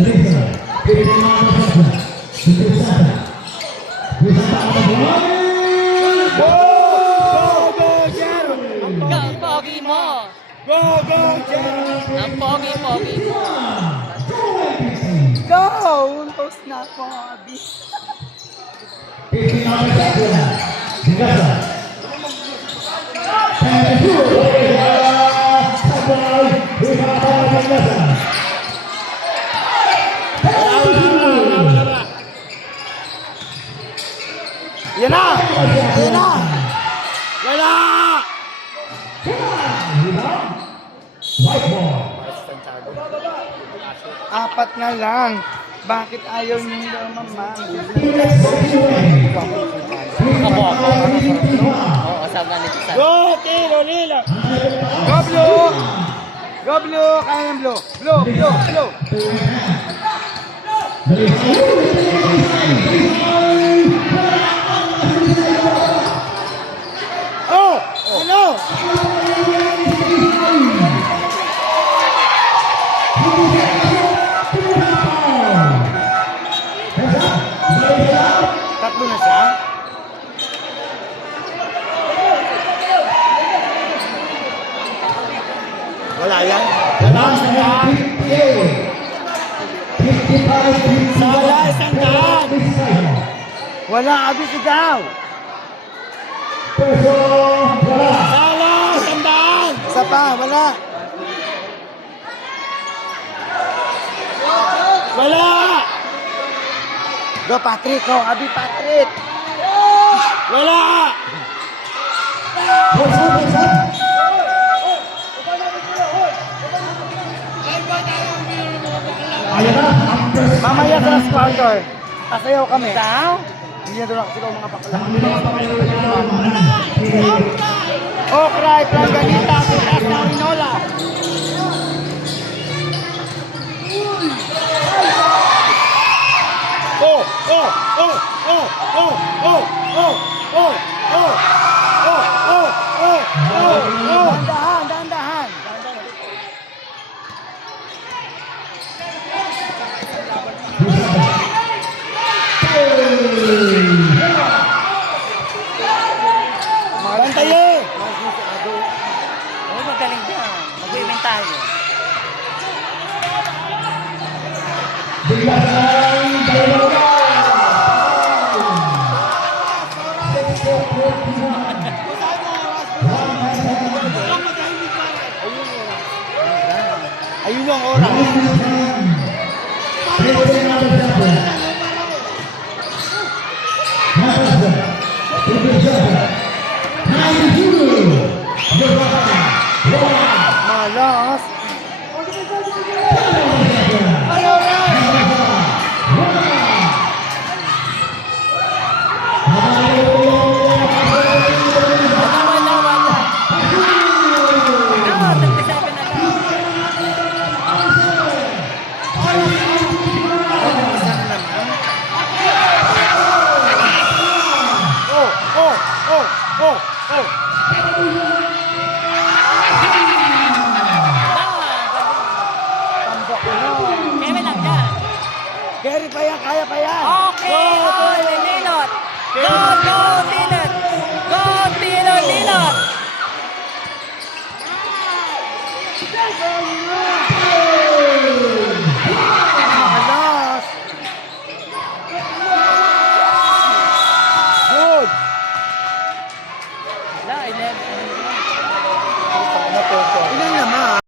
Ang pogi mo. Ang pogi-pogi mo. Go! Untos na ako, Abi. Yan na! Yan na! Wala! Apat na lang. Bakit ayaw nyo naman? Abo ako. Oo, kasama na nito sa... Go, Tiro, Lila! Go, Blue! Go, Blue! Kaya ng Blue! Blue, Blue, Blue! Oh! Ano? Tatlo na siya? Wala yan? Wala, sandaan! Wala, sandaan! Wala, Abi, sigaw! Wala, sandaan! Isa pa, wala! Wala! Go, Patrick! Go, Abi, Patrick! Wala! Mamaya sa squatter. Kasayaw kami. Sayaw? Hindi na doon ako mga bakla. Okra, Planganita, Pitas na Rinola. Oh, oh, oh, oh, oh, oh, oh, oh, oh, oh, oh, oh, oh. Dahan, dahan. Bantaye! Oo, magaling ka. Mag-event tayo. Ayun ang oras. Malas. Gary pa yan, kaya pa yan. Okay, Linot. Go, Linot. Go, Linot. Malas. Good. Wala, 11. Ilan naman?